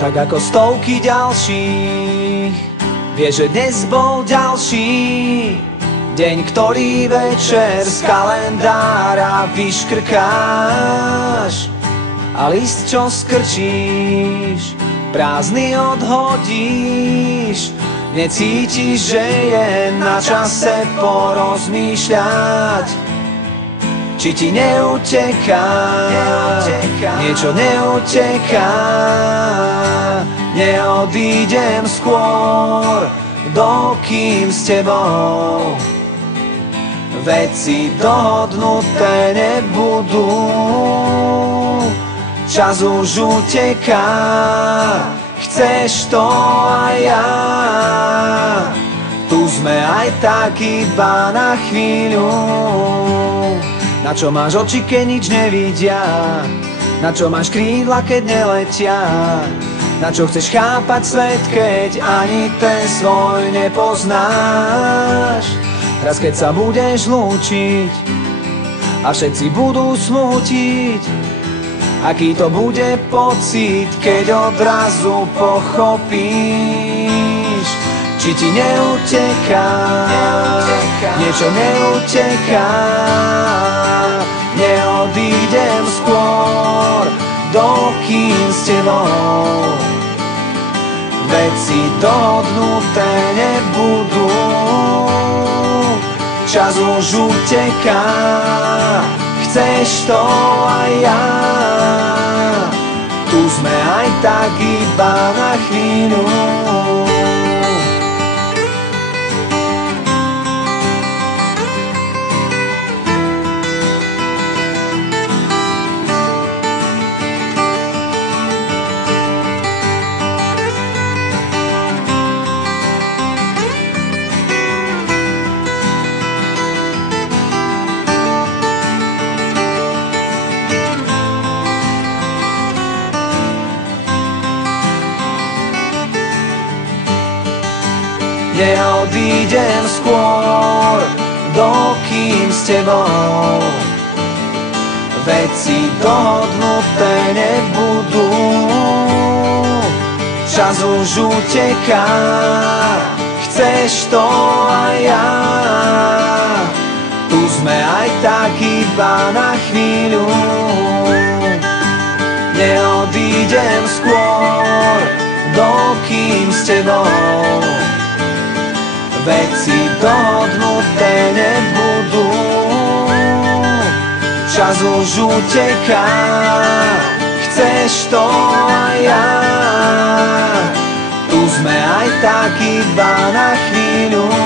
tak ako stovky ďalších. Vieš, že dnes bol ďalší deň, ktorý večer z kalendára vyškrkáš a list, čo skrčíš, prázdny odhodíš. Necítiš, že je na čase porozmýšľať, či ti neuteká, niečo neuteká. Neodídem skôr, dokým s tebou veci dohodnuté nebudú. Čas už uteká, chceš to aj ja. Tu sme aj tak iba na chvíľu. Na čo máš oči, keď nič nevidia? Na čo máš krídla, keď neletia? Na čo chceš chápať svet, keď ani ten svoj nepoznáš? Raz keď sa budeš lúčiť a všetci budú smútiť, aký to bude pocit, keď odrazu pochopíš, či ti neuteká, niečo neuteká. Neodídem skôr, dokým s tebou veci dohodnuté nebudú. Čas už uteká, chceš to aj ja. Tu sme aj tak iba na chvíľu. Neodídem skôr, dokým s tebou veci dohodnuté nebudú. Čas už uteká, chceš to aj ja. Tu sme aj tak iba na chvíľu. Neodídem skôr, dokým s tebou veci dohodnuté nebudú. Čas už uteká, chceš to aj ja. Tu sme aj tak iba na chvíľu.